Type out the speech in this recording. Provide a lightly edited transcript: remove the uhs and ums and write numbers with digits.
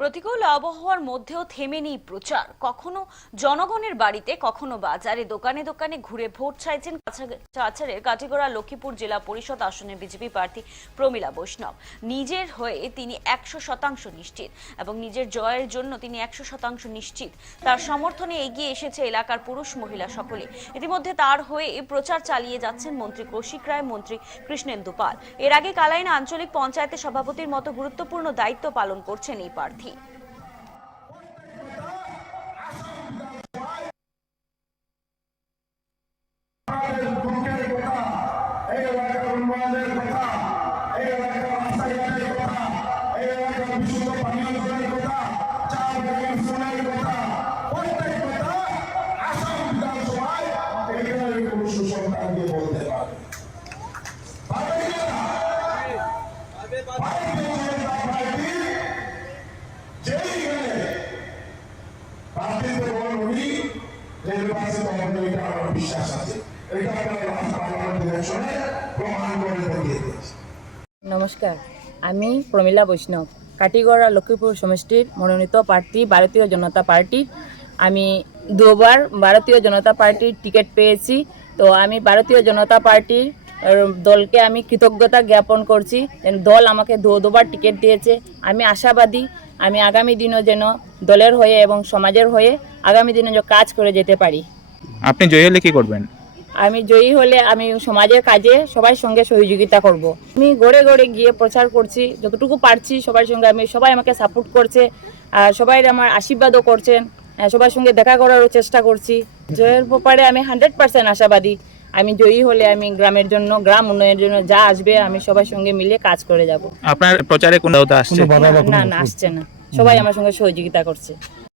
প্রতিকূল আবহাওয়ার মধ্যেও থেমেনি প্রচার। কখনো জনগণের বাড়িতে, কখনো বাজারে, দোকানে দোকানে ঘুরে ভোট চাইছেন কাছাড়ের কাটিগড়া লক্ষ্মীপুর জেলা পরিষদ আসনের বিজেপি প্রার্থী প্রমীলা বৈষ্ণব। নিজের হয়ে তিনি 100% নিশ্চিত এবং নিজের জয়ের জন্য তিনি 100% নিশ্চিত। তার সমর্থনে এগিয়ে এসেছে এলাকার পুরুষ মহিলা সকলে। ইতিমধ্যে তার হয়ে প্রচার চালিয়ে যাচ্ছেন মন্ত্রী কৌশিক রায়, মন্ত্রী কৃষ্ণেন্দু পাল। এর আগে কালাইন আঞ্চলিক পঞ্চায়েতের সভাপতির মতো গুরুত্বপূর্ণ দায়িত্ব পালন করছেন এই প্রার্থী। নমস্কার, আমি প্রমীলা বৈষ্ণব, কাটিগড়া লক্ষ্মীপুর সমষ্টির মনোনীত প্রার্থী ভারতীয় জনতা পার্টির। আমি দুবার ভারতীয় জনতা পার্টির টিকিট পেয়েছি। তো আমি ভারতীয় জনতা পার্টির দলকে আমি কৃতজ্ঞতা জ্ঞাপন করছি। দল আমাকে দুবার টিকিট দিয়েছে। আমি আশাবাদী আমি আগামী দিনও যেন দলের হয়ে এবং সমাজের হয়ে আগামী দিনে কাজ করে যেতে পারি। আপনি জয়ী হলে কি করবেন? আমি জয়ী হলে আমি সমাজের কাজে সবার সঙ্গে সহযোগিতা করব। আমি গড়ে গড়ে গিয়ে প্রচার করছি, যতটুকু পারছি সবার সঙ্গে। সবাই আমাকে সাপোর্ট করছে, আর সবাই আমার আশীর্বাদও করছেন। সবার সঙ্গে দেখা করারও চেষ্টা করছি। জয়ের ব্যাপারে আমি 100% আশাবাদী। আমি জয়ী হলে আমি গ্রামের জন্য, গ্রাম উন্নয়নের জন্য যা আসবে আমি সবার সঙ্গে মিলে কাজ করে যাব। আপনার প্রচারে কোনো বাধা আসছে? না, আসছে না। সবাই আমার সঙ্গে সহযোগিতা করছে।